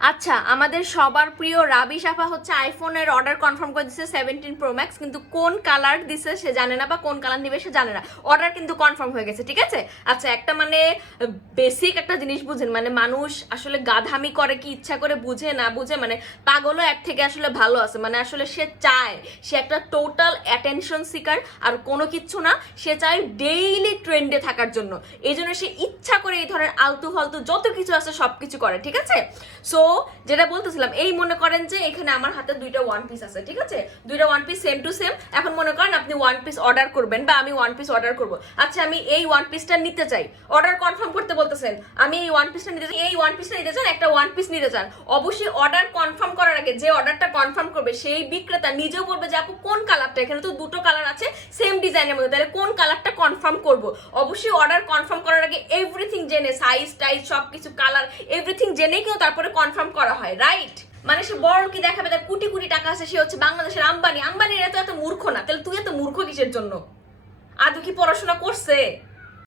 আচ্ছা আমাদের সবার প্রিয় রাবি সাফা হচ্ছে আইফোনের অর্ডার কনফার্ম করে দিচ্ছে সেভেন্টিন প্রো ম্যাক্স কিন্তু কোন কালার দিছে সে জানে না বা কোন কালার নিবে সে জানে না। অর্ডার কিন্তু কনফার্ম হয়ে গেছে, ঠিক আছে? আচ্ছা একটা মানে বেসিক একটা জিনিস বুঝেন মানে মানুষ আসলে গাধামি করে কি ইচ্ছা করে বুঝে না বুঝে মানে পাগলও এক থেকে আসলে ভালো আছে। মানে আসলে সে চায়, সে একটা টোটাল অ্যাটেনশন সিকার আর কোনো কিচ্ছু না, সে চায় ডেইলি ট্রেন্ডে থাকার জন্য। এই জন্য সে ইচ্ছা করে এই ধরনের আলতু ফালতু যত কিছু আছে সব কিছু করে, ঠিক আছে? সো যেটা বলতেছিলাম, এই মনে করেন যে এখানে আমার হাতে দুইটা ওয়ান পিস আছে, ঠিক আছে? দুইটা one piece same two same এখন মনে করেন আপনি ওয়ান পিস অর্ডার করবেন বা আমি ওয়ান পিস অর্ডার করব। আচ্ছা আমি এই ওয়ান পিসটা নিতে চাই। অর্ডার কনফার্ম করতে বলতেছেন, আমি এই ওয়ান পিসটা নিতে চাই, এই ওয়ান পিসটা নিতে চান, একটা ওয়ান পিস নিতে চান। অবশ্যই অর্ডার কনফার্ম করার আগে যে অর্ডারটা কনফার্ম করবে, সেই বিক্রেতা নিজেও বলবে যে, আপু, কোন কালারটা এখানে তো দুটো কালার আছে সেম ডিজাইনের মধ্যে। তাহলে কোন কালারটা কনফার্ম করব। অবশ্যই অর্ডার কনফার্ম করার আগে এভরিথিং জেনে সাইজ টাইজ সব কিছু কালার এভরিথিং জেনে কিন্তু তারপরে কনফার্ম করা হয় রাইট মানে সে বড় কি দেখাবে, তার কোটি কোটি টাকা আছে, সে হচ্ছে বাংলাদেশের আম্বানি। আম্বানির এত এত মূর্খ না, তাহলে তুই এত মূর্খ কিসের জন্য? আদু কি পড়াশোনা করছে?